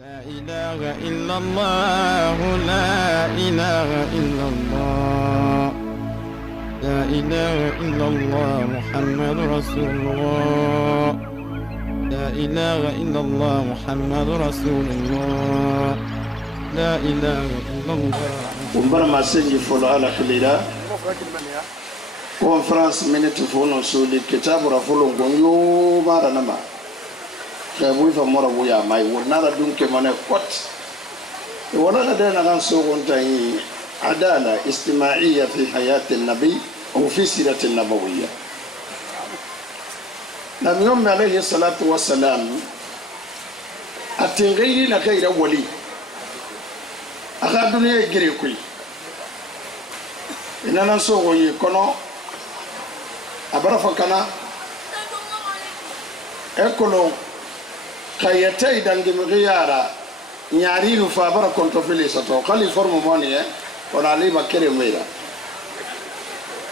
لا إله إلا الله لا إله إلا الله لا إله إلا الله محمد رسول الله لا إله إلا الله محمد رسول الله لا إله إلا الله ومبارا ما سنجي فولو على خليلا كونفرنس منتي فونو سولي كتاب رفولو غونيو مارا نما كابوي فمورا بويا ماي ونالا دونكي ماني كوت ولا لدينا غان سوغون تاي عدالة اجتماعية في حياة النبي أو في سيرة النبوية. نبي يوم عليه الصلاة والسلام أتنغيري نغير ولي أخا الدنيا يجريكوي إننا سوغو يكونو أبرا فكنا أكلو كايتاي دانجي مغيارا نيارينو فابرا كنتو فيليساتو خالي فرمو موني ونالي بكري ميرا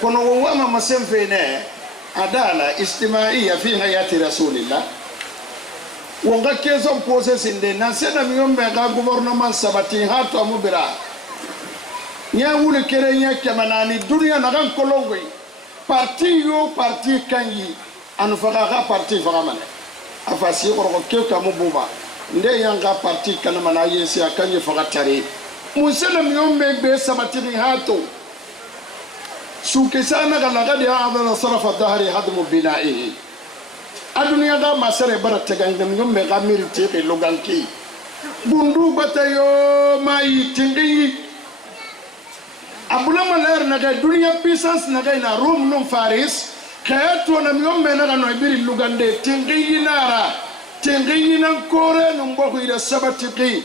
كنو وواما مسيم فيني عدالة اجتماعية في حياة رسول الله wonga keson pose sinde na sena miyombe ga gouvernement sabati hato amubira nya wule kere nya kemanani dunia na gan kolongoi parti yo parti kanyi anu faga ga parti faga mane afasi ko ke ka mubuma nde yanga parti kana mana yesi akanyi faga tare musena miyombe be sabati hato suke sana ga laga dia adana sarafa dahri hadmu bina'ihi adunia ga masare bara tegangam ngombe ga mirite ke loganki bundu batayo mai tingi abula maler na ga dunia puissance na ga na Rome non Faris kayato na ngombe na no ibiri lugande tingi nara tingi nan kore no mboko ida sabatiki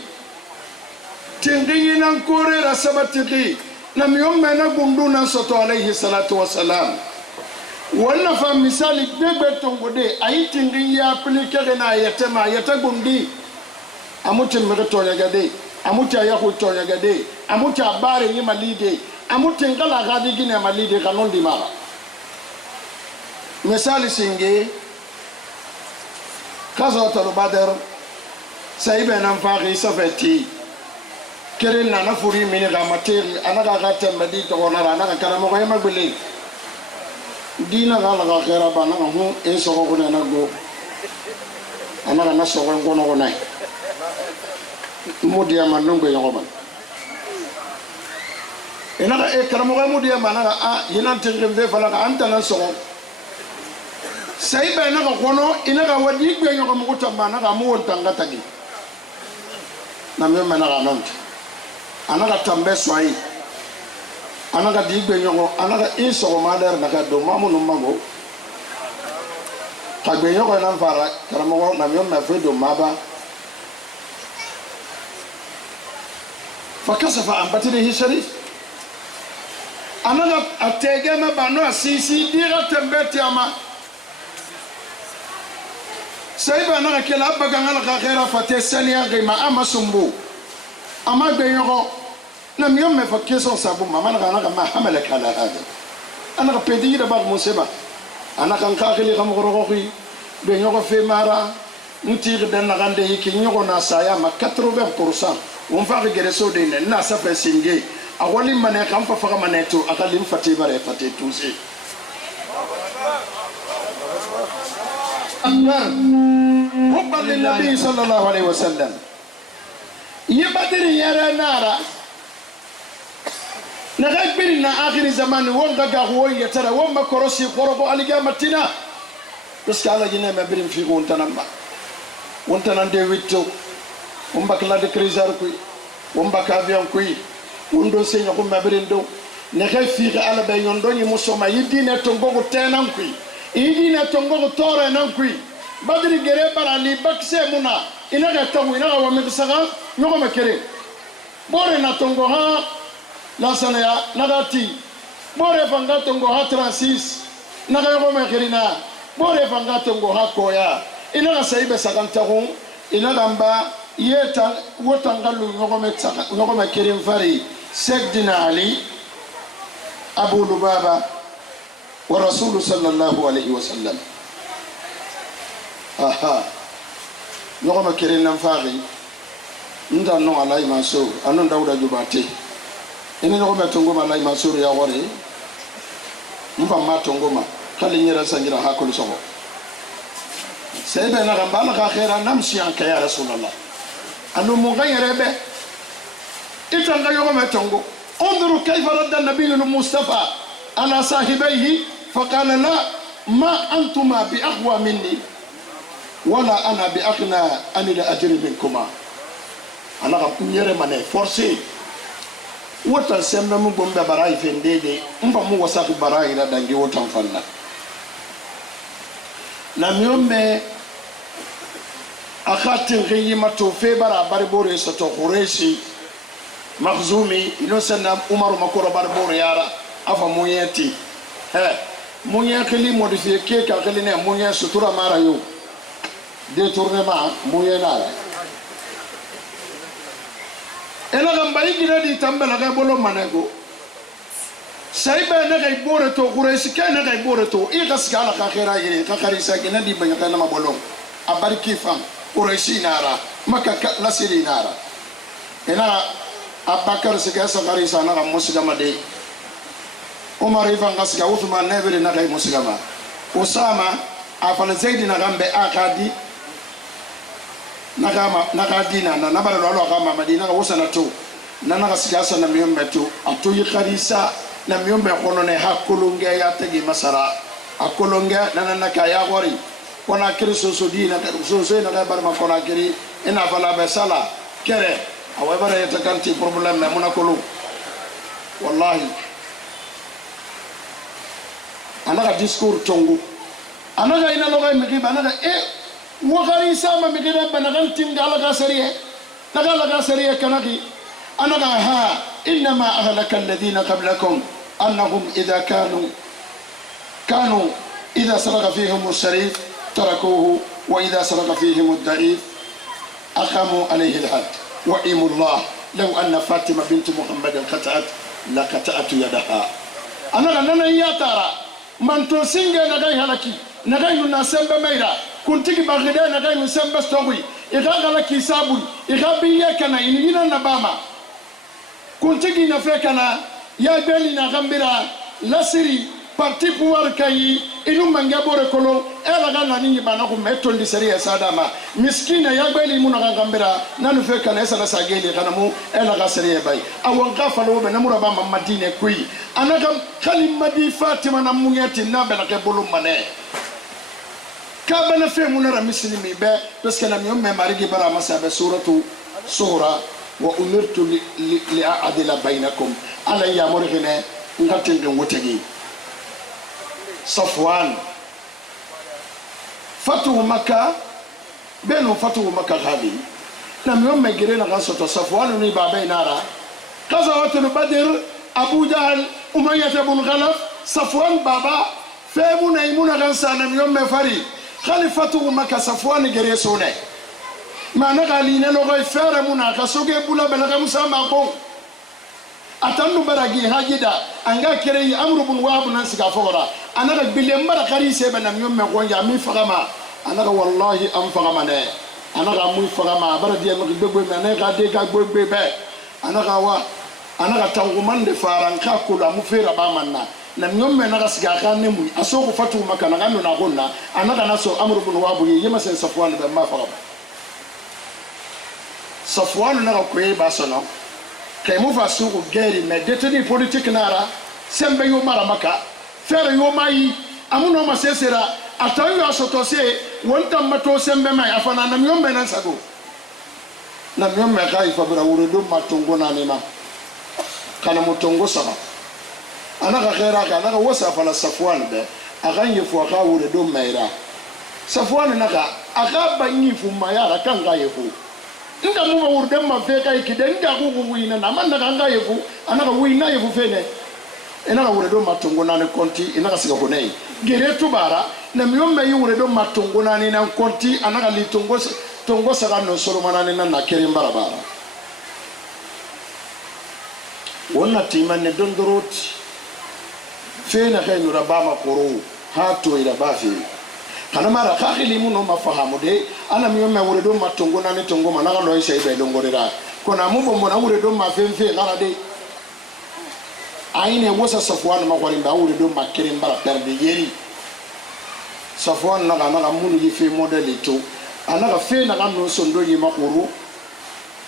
tingi nan kore ra sabatiki na ngombe na bundu na soto alayhi salatu wassalam wala fa misali bebe tongode ayiti ngi ya appliquer na yetema yetagundi amuti mbeto nyagade amuti ayahu to nyagade amuti abare ni malide amuti ngala gadi gine malide kanondi mara misali singe kazo to badar saibe nan faqi safati keren na nafuri mini ga materi anaga ga tembadi to onara anaga karamo ko yemagbele dina gala ga khera bana hu e so ko na go ana na so ko no nai mudi ama nongo yo ban ina ga e karamo ga mudi ama na a yinan tengem be fala ga anta na so sai ba na ko no ina ga wadi gbe yo ko mu tamba na ga mu wonta ngata gi na me mana ga non ana ga tambe so ai anaga digbe nyoko anaga iso mader naga do mamu no mago tagbe nyoko na fara karamo na mi ma fedo maba fakasafa ambatiri sharif anaga ategema bano asisi dira tembeti ama saiba anaga kela abaga ngala ka khaira fatesania gima ama sumbu ama gbe nyoko لم يوم فكيسون سابو ما أنا ما حملك على هذا أنا قبيدي ده بعض مصيبة أنا كان كاكلي كم غرقوي بينيوك في مارا نتيجة دنا عندي كي نيوك ناسايا ما 80% ومفاق جرسو دين الناس بسنجي أولي من يكام ففق من يتو أقلهم فتيبة فتيتوسي حبا للنبي صلى الله عليه وسلم يبدل يرى نارا نغبر na akhir zaman wonga ga hoye tara womma korosi qorobo aligamatina parce ala jina ma birim fi wontanan de witto womba kala de crisar kuy womba ka avion kuy wondo seño ko ma birin do ne kay fi ala be nyon do ni musoma yidine to gogo tenan kuy yidine to gogo tore nan kuy badri gere barali bakse muna ina ga tawu ina wa me saga nyoko ma kere bore na tongo ha la sanaya nagati bore fanga tongo ha 36 naga yo me khirina bore fanga tongo ha koya ina ga saibe saganta ko ina gamba yeta wotangalu ngoko me kirim fari sayyidina ali abu lubaba wa rasul sallallahu alaihi wasallam aha ngoko me kirim nan fari nda no alai mansur anon dauda jubate ene no be tongo alai mansur ya gore mpa ma tongo ma kali nyira sangira hakul sogo sebe na gambala ka khaira namshi an ya rasulullah anu mughayyir be itanga yogo me tongo انظروا كيف رد النبي المصطفى على صاحبيه فقال لا ما أنتما بأقوى مني ولا أنا بأغنى عن الأجر منكما أنا نيري ماني فورسي وتا سمنا مو بومبا براي فنديدي مبا مو وساك براي لا دانجي وتان فنا لم يوم أخاتن غيما توفي برا باربوري ستو قريشي مخزومي إنسان عمر مكورة باربور يارا أفا مويتي مويا كلي موديفي كيكا كلي نه مويا سطورة مارا يو détournement مويا نارا إلا غمباي جنا دي تامبلا غبولو مانغو سايبا نغاي بورتو قريش كان نغاي بورتو إيغاس كالا كاخيرا يري كاكاريسا كنا دي بنيا ما بولون أباركي فام قريشي نارا مكا لاسيري نارا إلا Abakar siga sakari sana ka musigama de Umar ibn Gasga Uthman nebere na kai musigama Usama afana Zaid na gambe akadi nakadina na nabara lo kama Madina ka usana to na siga sana miyombe to atuyi kharisa na miyombe kono ne hakulunge ya tegi masara akulunge na kaya gori kona kristo sodina so na bar ma kona kiri ina fala besala kere awabara yatakanti problem na munakolo wallahi anaga discours tongo anaga ina loga mikiba anaga wakari sama mikida banagan tingala ga sariye nagala ga sariye kanaki anaga ha inma ahlaka alladhina qablakum annahum idha kanu idha saraga fihim ash-sharif tarakuhu wa idha saraga fihim ad-da'if aqamu alayhi al-hadd وإيم الله لو أن فاطمة بنت محمد قطعت لقطعت يدها أنا يا ترى من توسينغ نغاي هلكي نغاي نسمب ميرا كنتي بغدا نغاي نسمب ستوي إذا غلكي سابوي إذا بيكنا إنينا نباما كنتي نفكنا يا بني نغمبرا لاسري parti pouvoir kai inu mangabore kolo ela gana ninyi bana ko meton di seria sadama miskina ya gbeli muna gambira nanu fe kana esa na sageli kana mu ela ga seria bai awon ka falo be namura ba mamadine kui anaga kalima di Fatima na munyati na bela ke bolu mane ka bana fe munara muslimi be parce que na mi me marigi bara masabe suratu sura wa umirtu li a'dila bainakum ala ya morigine ngatin den wotegi Safwan Fatu Maka Beno Fatu Maka Ghali na myome gire na gasoto Safwan ni baba inara Qazawatul Badr Abu Jahl Umayyah ibn Khalaf Safwan baba femu na imuna gansa na myome fari Khalifatu Maka Safwan gire sone mana gali ne lo goy fere muna ka soge bula belaga musama ko atanu baragi hajida anga kire Amr ibn Wahb nan siga fogora anaga bilen mara kari sebe na myom me gonja mi fagama anaga wallahi am fagama ne anaga mu fagama bara die ma gbegbe me anaga de ga gbegbe be anaga tanguman de faran ka kula mu fera ba manna na myom me naga siga kan ne mu asoko Fatu Maka naga no na gonna anaga naso Amr ibn Wahb yema sen Safwan be ma fagama Safwan naga ko e ba sono kay mu fa suku geri me détenu politique nara sembe yo mara Maka fere yo mai amuno masesera atayo asotose wonta mato sembe mai afana na myombe nan sago na myombe kai fabra wuredo matongo na nina kana mutongo saba anaka khaira ka anaka wasa fala Safwan be aganye fu aka wuredo maira Safwan naka akaba nyifu mayara kanga yefu inda mu wurde ma fe kai kiden da ku wina na man naka nga yefu anaka wina yefu fene ina wure do matongo nane konti ina siga ko nei gere tubara na miyombe yi wure do matongo nane nan konti anaka li tongo saga no soro manane nan na kerim barabara wonna timane dondoroti fe na kai nura ba ma koro ha to ira ba fe kana mara khakili muno mafahamu de ana miyome wure do matongo na ne tongo manaka lo isha ibe longorera kona mubombo na wure do mafemfe gara de aine wosa Safwan ma kwalimba wure do makere mbara perde yeri Safwan na kana munu yife model to anaka fe na no sondo yima kuru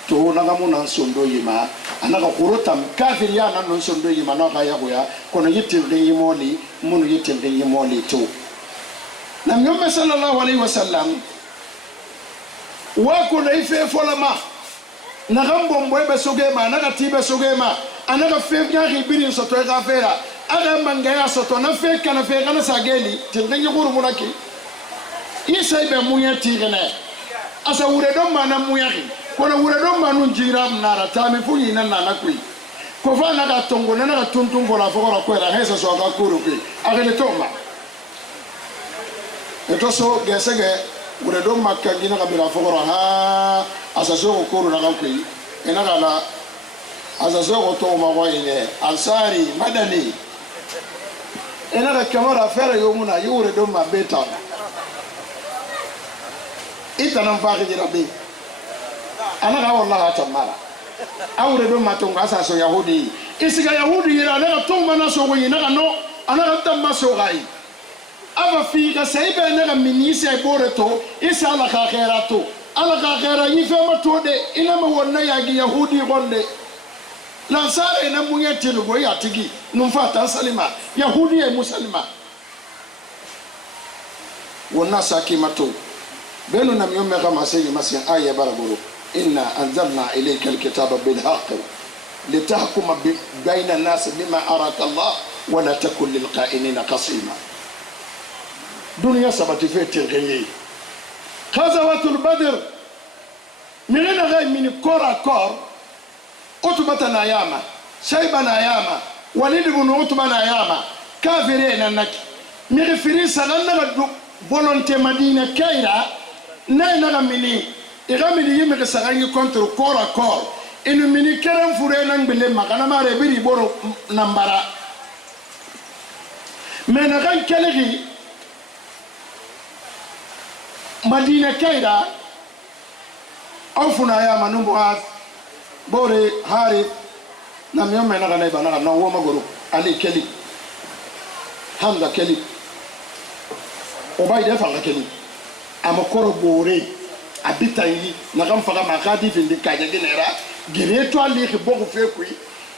to na muna sondo yima anaka kuru tam kafiri ya na no sondo yima na ka yagoya kona yitilde yimoli munu yitilde yimoli to na mtume sallallahu alaihi wasallam wako na ife folama na gambo mbwebe sogema na katibe sogema anaka fe nyari biri soto ka fera aga mangaya soto na fe kana sageli tingenye guru munaki isa ibe munya tigene asa wure do mana muyaki kona wure do manu njira mnara tami funyi na nakui ko fa na ka tongo na ka tuntum vola fokora kwera hesa so ka kuru ki agele toma etoso gesege wure do makka gina ka bila fokora ha asa so ko kuru na ka kui ina kala asa so ko to ma wa ine ansari madani ina ka kamera fere yo muna yure do mabeta itana mfaki jirabi anaka wallahi tamara awre do matonga asa so yahudi isiga yahudi ira anaka tuma na so goyi naka no anaka tamma so gai aba fi ka saibe naka minise boreto isa ala khairato ala khaira yife matode ina ma wonna yagi yahudi gonde la sare na munyeti lugo ya tigi numfata salima yahudi e muslima wonna sakimato بينو نم يوم كما سيجي مثلا آية برغورو إنا أنزلنا إليك الكتاب بالحق لتحكم بين الناس بما أراك الله ولا تكن للقائنين قصيما دنيا سبت في تغيي غزوة البدر من غير من كورا كور أتبتنا ياما شيبنا ياما وليد بن أتبنا ياما كافرين أنك مغفرين سغلنا volonté madina kaira na na mini igamini yime ke saganyi contre corps à corps inu mini kerem fure nan bele makana mare biri boro nambara mena kan kelegi madina kaira aufuna ya manumbu az bore hari na myome na kana ibana na wo magoro ali keli hamza keli obaide fanga keli amakoro bore abitayi na kan faga makadi findi kaje genera gere to ali ke bogo fe kui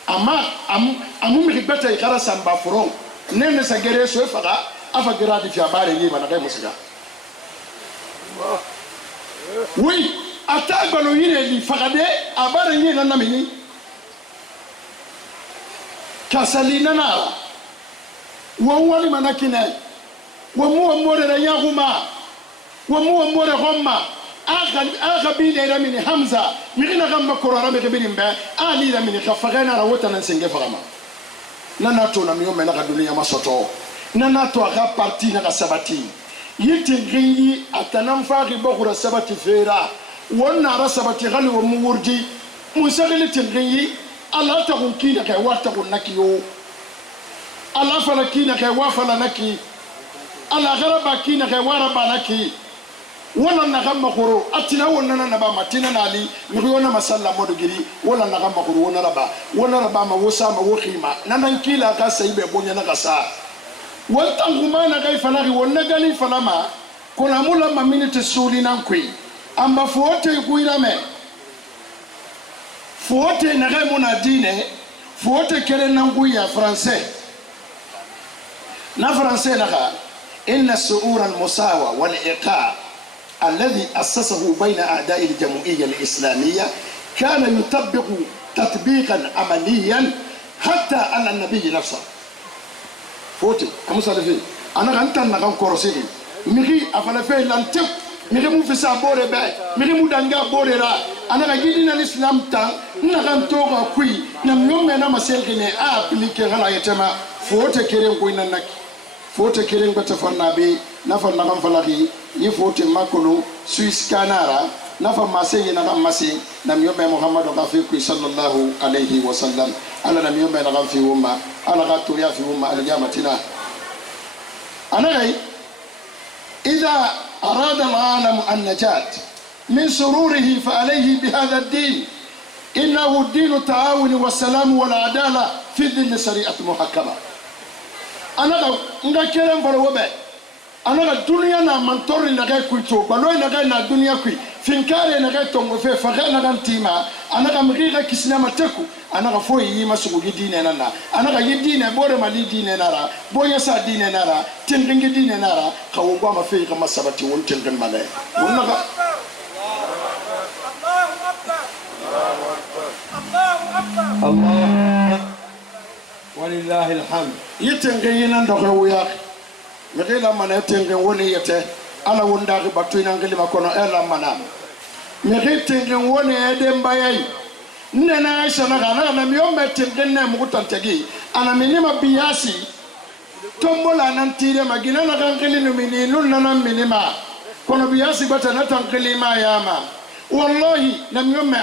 ama amu mi beta ikara samba furo nene sa gere so faga afa gera di fi abare yi bana kai musiga oui atagba no yire li faga de abare yi na namini kasalina na wawali manakina wamu more na yahuma wamu more homma aga bile ramini hamza mirina gamba korara be birimbe ali ramini khafagana rawata nan senge farama nana to na miyome na dunia masoto nana to aga parti na sabati yiti gingi atanam faqi bokura sabati fera wonna ra sabati gali wa muwurdi musagili tingi ala ta kunkina kai wata kunnakiyo ala falakina kai wa falanaki ala garaba kina kai waraba naki wala nagamba khoro atina wonna na ba matina nali ngiyona masalla modugiri wala nagamba khoro wona raba ma wosa ma wokhima nanan kila ka saibe bonya na kasa wanta ngumana kai fanari wonna gali fanama kona mula ma minute suli nan kui amba fote kuirame fote na kai mona dine fote kere nan kui ya français na français na ka إن السؤور المساواة والإيقاع الذي أسسه بين أعداء الجمهورية الإسلامية كان يطبق تطبيقا عمليا حتى على النبي نفسه. فوتي أمسالفي أنا أنت نقام كورسيني مغي أفلافي لانتب مغي مو في سابوري باي مغي مو دانجا بوري را أنا جيدنا الإسلام تان نقام توغا كوي نم يوم أنا مسيركني أبليكي غلا يتما فوتي كريم كوينا نكي fote kiring bata fannabe nafa nakam falaki yi fote makulu suis kanara nafa masenyi nakam masi nam yombe muhammadu kafiku sallallahu alayhi wa sallam ala nam yombe nakam fi umma ala gatu ya fi umma al jamatina anagai إذا أراد العالم النجاة من سروره فعليه بهذا الدين إنه الدين التعاون والسلام والعدالة في ظل شريعة محكمة. أنا نكلم بروبة أنا الدنيا نمنطر نجاي كويتو بلوي نجاي الدنيا كوي فينكاري نجاي توم في فقه نجاي تيما أنا كمغيرة كسنا متكو أنا كفوي يما سوغي دين أنا كيدين بورة مالي دين نارا بويا سا دين نارا تنجن دين نارا كوغوا ما في كم سبتي ون تنجن ماله ونغا الله ولله الحمد يتنجن ينندوغويا مغيلا من يتنجن وني يته ala wondari batu inangeli makono ela manam meritingi woni edem bayai nena aisha na kana na miyombe tingene mukutantegi ana minima biyasi tombola nantire magina na kankeli numini nunna minima kono biyasi bata na tankeli ma yama wallahi na miyombe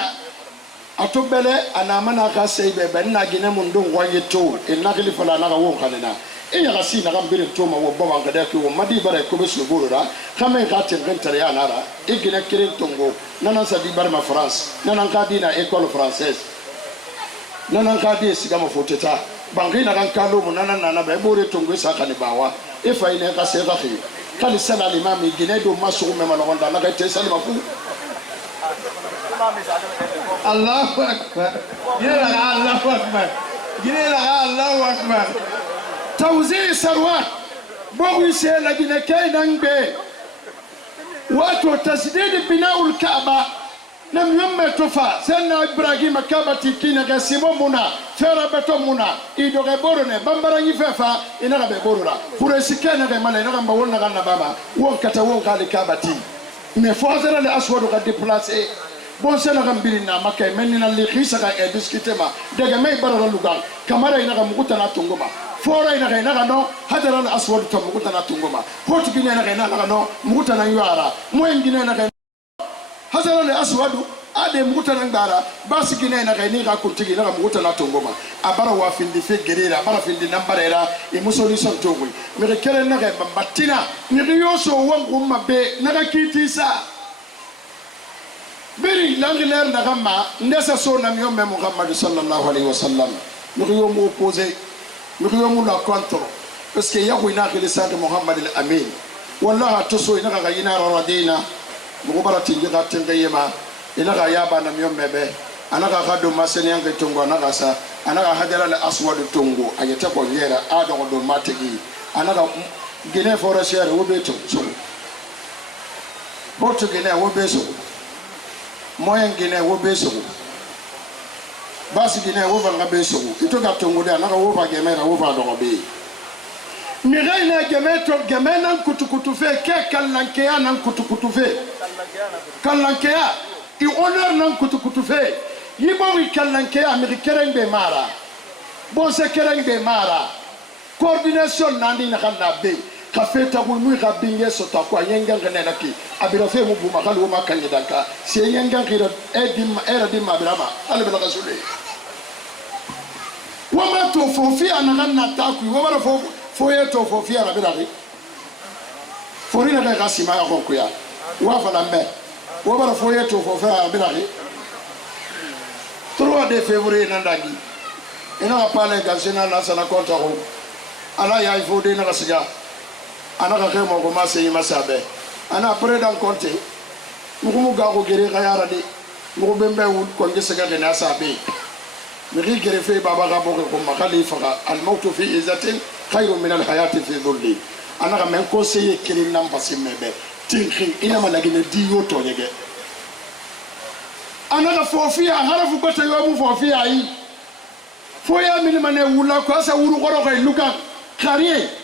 atobele ana mana ka seibe benna gine mundu wayeto inakili fala na wo kanena iya kasi na gambire toma wo baba ngada ki wo madi bare ko besu gorora kame ka tengentare ya nara igina kirin tongo nana sa di barma France nana ka di na école française nana ka di sigama foteta bangi na kan kalo mo nana nana be bore tongo sa kan bawa e fa ine ka se ka khi kali sala l'imam igine do masu me malonda na ka te salima fu Allahu akbar gina Allahu akbar gina Allahu akbar توزيع ثروات بوغي سيلا جنا كاينان بي واتو تسديد بناء الكعبة نم يوم توفا سيدنا إبراهيم كعبة كينا كسيمو منا فرابتو منا إيدو غبورنا بامبراني فيفا إنا غبورنا فرسكينا غمانا إنا غمبولنا غانا بابا وون كتا وون غالي كعبة تي مفوزنا لأسود غدي بلاسي bon sena gambirina makay menina li khisa ga e diskitema daga may barara lugal kamara ina ga mukuta na tungoma fora ina ga no hadara al aswad to mukuta na tungoma hotu gine ina ga no mukuta na yara moyengine ina ga hadara al aswad ade mukuta na ngara basi gine ina ga ni ga kurtigi ina ga mukuta na tungoma abara wa findi fe gerera abara findi nambarera e musoni son togui me kere na ga batina ni yoso wangu mabbe na ga kitisa biri l'anglaire n'agama ndesa so na miyome Muhammad sallallahu alayhi wa sallam miriyo mu opposé miriyo mu la contre parce que yahu ina ke lisan Muhammad al-Amin wallahi to so ina ga ina radina mu barati ngiga tengeyema ina ga yaba na miyome be anaka khado maseni yange tongo anaka sa anaka hajara al-aswad tongo ayeta ko yera ado do mategi anaka gene forestière wobeto so boto gene wobeso moyen gine wo beso basi gine wo vanga beso ito ga tongo de na wo va gemera wo va do be mi reina gemeto gemena kutukutu fe ke kallankeya nan kutukutu fe kallankeya I honor nan kutukutu fe yibo wi kallankeya mi kerengbe mara bon se kerengbe mara coordination nandi na kanda be kafeta gulu ga binge sota kwa yenga ngana ki abira fe mu buma kalu ma kan danka se yenga kira edim era dim abirama albe la kasule wama to fofi anana taku wama fo yeto fofi arabira ri forina ga kasima ya konkuya wa falambe wama fo yeto fofi arabira ri 3 de février nandagi ina pale gazina na sana konta ko ala ya ifode na kasiga ana ka kemo ko masay masabe ana president konte mukumu ga ko gere ga yara de muko bembe wul ko ngisega de na sabe mi ri gere fe baba ga boko ko makali faga al mautu fi izatin khairun min al hayati fi dhulli ana ka men conseiller kirim nam basimbe tinkin ina malagine di yoto nyege ana ka fofia harafu bata yo mu fofia yi foya min mane wula ko asa wuru ko ko luka kariye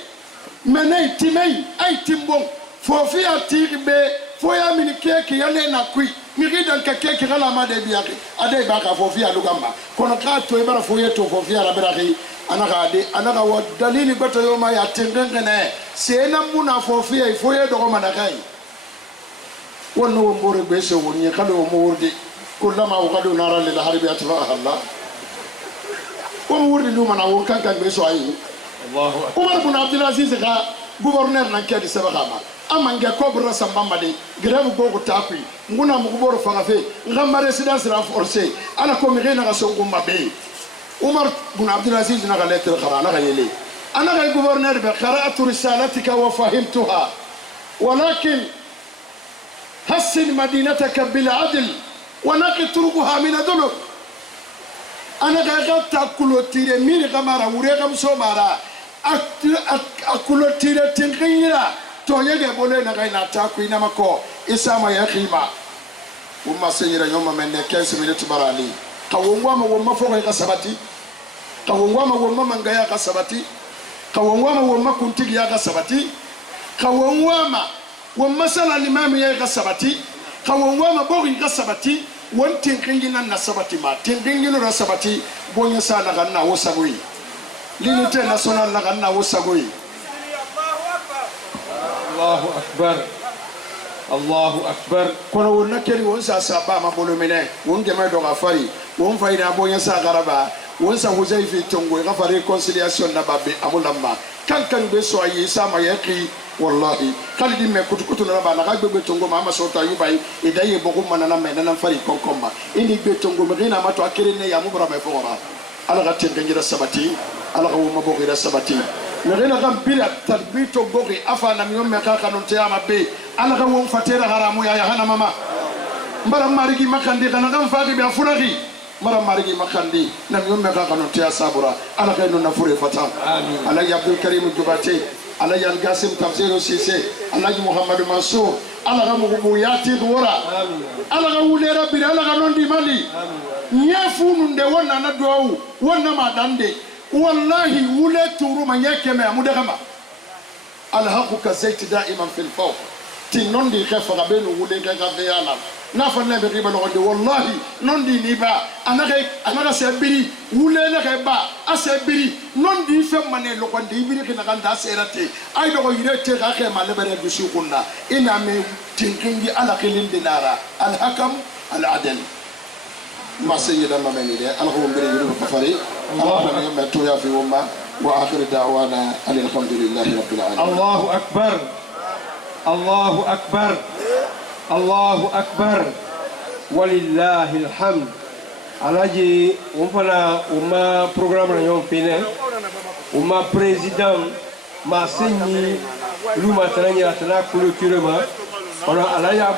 menei timei ay timbon fofia tigbe foya min keke yale na kui miridan ka keke kala ma de biaki ade ba ka fofia lugamba kono ka to e bara foye to fofia la berahi anaka de anaka wa dalili bata yo ma ya tengengene sena muna fofia foye do ko manakai wonno wo mbore be so wonni kala wo morde kullama waqadu nara lil harbi atfaha Allah wo murde lu mana won kan be so ayi Umar bin Abdul Aziz ka gouverneur nan kedi sabakama amange kobra sambamade grève gogo takui nguna muguboro fangafe ngamba résidence renforcée ala ko mi rena ga songo mabe Umar bin Abdul Aziz na ga lettre khara na ga yele ana ga gouverneur be qara'atu risalatika wa fahimtuha walakin hassin madinataka bil adl wa naqi turquha min adl ana ga takulotire miri kamara wure kam somara akulotire tingira to yege bole na ga ina takui na mako isama ya khima umma senyira nyoma menne 15 minutes barali kawongwa ma womma foko ka sabati kawongwa ma womma mangaya ka sabati kawongwa ma womma kuntigi ya ka sabati kawongwa ma womma sala limami ya ka sabati kawongwa ma bogi ka sabati won tinkingina na sabati ma tinkingina ra sabati bonya sala ganna wosagoi l'unité nationale la ganna wosagoi Allahu akbar Allahu akbar kono wonna keri won sa saba ma bolo mene won gema do gafari won fayda bonya sa garaba won sa huzaifi tongo gafari réconciliation na babbe amulamba kan be so ayi sama yaki wallahi kalidi me kutukutu na ba na ga gbegbe tongo ma ma so ta yubai idaye boku manana me na fari konkomba ini be tongo me rina mato akere ne ya mubra me fora ala ga tengira sabati ala ga won mabo gira sabati me rina gam bila tarbito gogi afa na mi yomme ka kanon te ama be ala ga won fatera haramu ya hana mama mbara marigi makandi kana gam fadi be afuragi mara marigi makandi na mi yomme ka kanon te asabura ala ga non na fure fata amin ala ya abdul karim dubate ala ya gasim tafsir sise ala muhammad mansur ala ga mugu yati wora amin ala ga wulera bi ala ga non di mali amin nyefu nunde wonna na do wonna ma dande wallahi wule turu manyeke me amude kama alhaquka zaiti daiman fil fawq tinondi khafa gabenu wule ga gayana nafa ne be riba no wallahi nondi ni ba anaga sebiri wule na ga ba asebiri nondi fe mane lo kwande ibiri kina ganda serate ay do yirete ga ke male bare bisu kunna ina me tinkingi ala khilin dinara alhakam aladl ما سيدنا ممني ده الحمد لله رب العالمين اللهم يمتو يا في امه واخر دعوانا ان الحمد لله رب العالمين الله اكبر الله اكبر الله اكبر ولله الحمد alaji umfana uma programme na yon pene uma président ma senyi luma tananya tana clôture ma ona alaya